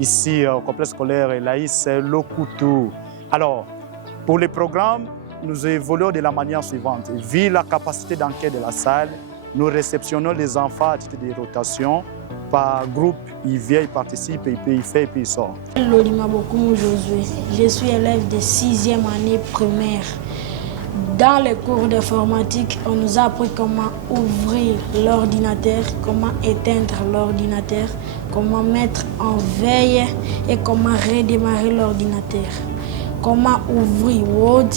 ici au complexe scolaire Elaïs Lokutu. Alors, pour les programmes, nous évoluons de la manière suivante. Vu la capacité d'enquête de la salle, nous réceptionnons les enfants à titre de rotation. Par groupe, il vient, il participe, il fait et puis il sort. Lolima Bokoumou Josué, je suis élève de 6e année primaire. Dans les cours d'informatique, on nous a appris comment ouvrir l'ordinateur, comment éteindre l'ordinateur, comment mettre en veille et comment redémarrer l'ordinateur. Comment ouvrir Word,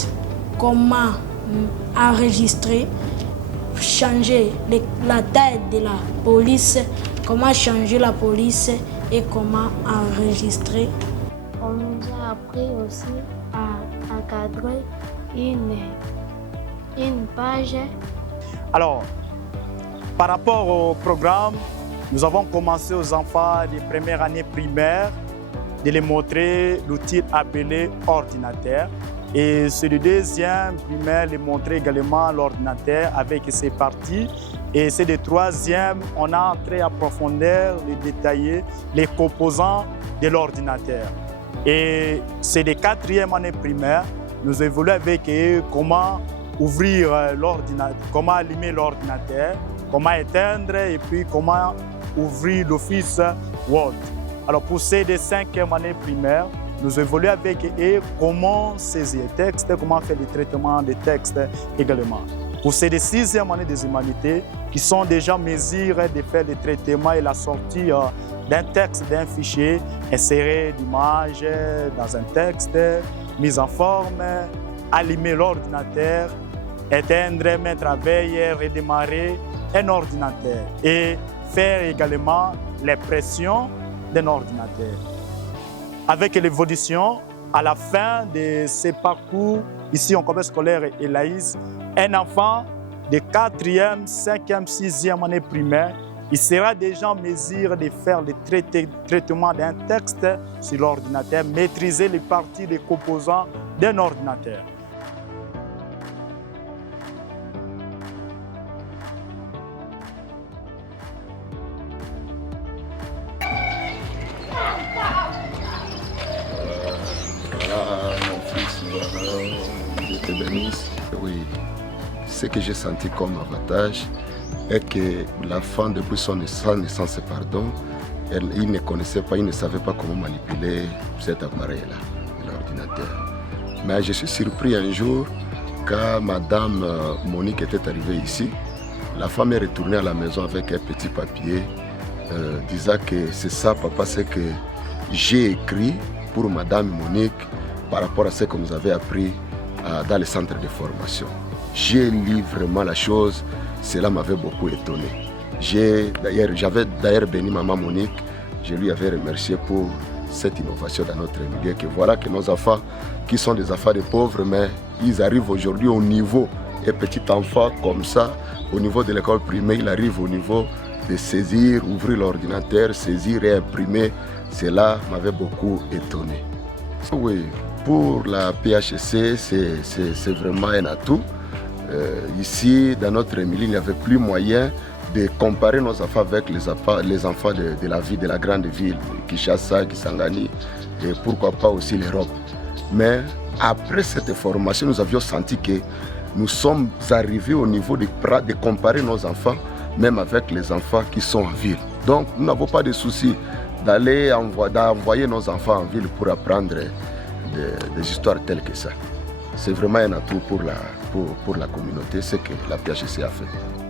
comment enregistrer, changer la taille de la police, comment changer la police et comment enregistrer. On nous a appris aussi à encadrer une page. Alors, par rapport au programme, nous avons commencé aux enfants des premières années primaires de les montrer l'outil appelé ordinateur. Et c'est le deuxième primaire, les montrer également l'ordinateur avec ses parties. Et c'est le troisième, on a entré à profondeur, les détailler les composants de l'ordinateur. Et c'est les quatrième année primaire, nous évoluons avec eux comment ouvrir l'ordinateur, comment allumer l'ordinateur, comment éteindre et puis comment ouvrir l'office Word. Alors pour ces 5e année primaire, nous évoluons avec eux comment saisir les textes, comment faire le traitement des textes également. Pour ces 6e année des humanités, qui sont déjà en mesure de faire le traitement et la sortie d'un texte, d'un fichier, insérer l'image dans un texte, mise en forme, allumer l'ordinateur, éteindre, mettre à veille, redémarrer un ordinateur et faire également l'impression d'un ordinateur. Avec l'évolution, à la fin de ces parcours, ici en complexe scolaire Elaïs, un enfant de 4e, 5e, 6e année primaire, il sera déjà en mesure de faire le traitement d'un texte sur l'ordinateur, maîtriser les parties des composants d'un ordinateur. Mon fils, Dieu te bénisse. Oui, ce que j'ai senti comme avantage est que l'enfant, depuis son naissance, il ne connaissait pas, il ne savait pas comment manipuler cet appareil-là, l'ordinateur. Mais je suis surpris un jour, quand Madame Monique était arrivée ici, la femme est retournée à la maison avec un petit papier disant que c'est ça, papa, c'est que j'ai écrit pour Madame Monique par rapport à ce que vous avez appris dans le centre de formation. J'ai lu vraiment la chose, cela m'avait beaucoup étonné. J'avais d'ailleurs béni Maman Monique, je lui avais remercié pour cette innovation dans notre milieu, que voilà que nos enfants, qui sont des enfants de pauvres, mais ils arrivent aujourd'hui au niveau, et petit enfant comme ça, au niveau de l'école primaire, il arrive au niveau de saisir, ouvrir l'ordinateur, saisir et imprimer. Cela m'avait beaucoup étonné. Oui, pour la PHC, c'est vraiment un atout. Ici, dans notre milieu, il n'y avait plus moyen de comparer nos enfants avec les enfants de la ville, de la grande ville, Kinshasa, Kisangani, et pourquoi pas aussi l'Europe. Mais après cette formation, nous avions senti que nous sommes arrivés au niveau de comparer nos enfants, même avec les enfants qui sont en ville. Donc, nous n'avons pas de souci d'envoyer nos enfants en ville pour apprendre des histoires telles que ça. C'est vraiment un atout pour la communauté, ce que la PHC a fait.